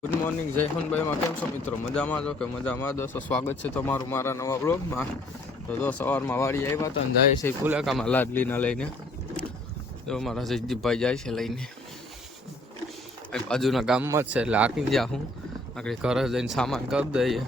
Good morning જય હોનભાઈમાં કેમ છો મિત્રો? મજામાં છો કે મજામાં? દોસ્તો સ્વાગત છે તમારું મારા નવા બ્લોગમાં. તો સવારમાં વાડી આવ્યા હતા ને જાય છે ફુલેકામાં લાડલીના લઈને. તો મારા જયદીપભાઈ જાય છે લઈને બાજુના ગામમાં જ છે એટલે આકી ગયા હું આગળ ઘરે જઈને સામાન કરી દઈએ.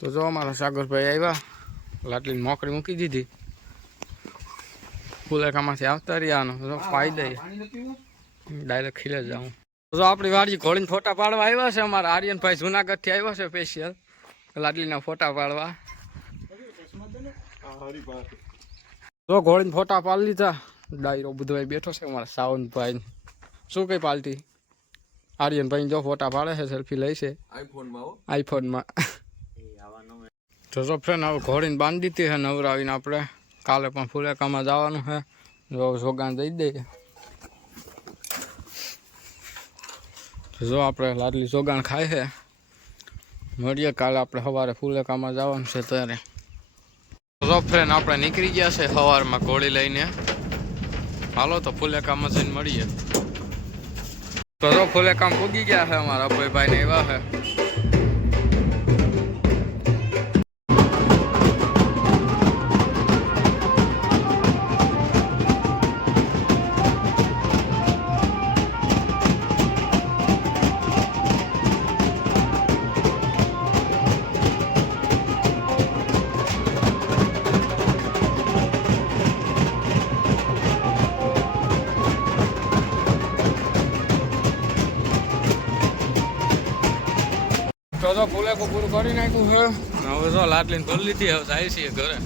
તો જો અમારા સાગરભાઈ આવ્યા, લાટલીને મોકરી મૂકી દીધી, ફુલેકામાંથી આવતા રહ્યા પાઈ દઈએ ડાયરેક્ટ ખીલે જાઉં. તો આપણી વાડી ઘોડીને ફોટા પાડવા આવ્યા છે. અમારા આર્યનભાઈ જુનાગઢથી આવ્યા છે સ્પેશિયલ લાટલીના ફોટા પાડવા. તો ઘોડીને ફોટા પાડી લીધા, ડાયરો બધો બેઠો છે અમારા સાવંતભાઈ. શું કઈ પાલટી આર્યનભાઈ જો ફોટા પાડે છે, સેલ્ફી લે છે આઈફોનમાં. તો ફ્રેન્ડ હવે ઘોડીને બાંધી દીધી છે નવરાવીને. આપણે કાલે પણ ફુલેકામાં જવાનું છે, સોગાન દઈ દઈએ. જો આપણે લાડલી સોગાન ખાય છે, મળીએ કાલે આપણે સવારે ફુલેકામાં જવાનું છે ત્યારે. તો ફ્રેન્ડ આપણે નીકળી ગયા છે સવારમાં ઘોડી લઈને. હાલો તો ફુલેકામાં જઈને મળીએ. તો ફુલેકામ પૂગી ગયા છે અમારા ભાઈ ને એવા છે. તો ફુલેકો પૂરું કરી નાખ્યું છે. હવે જો લાડલીને ભરી લીધી, હવે જાય છીએ ઘરે.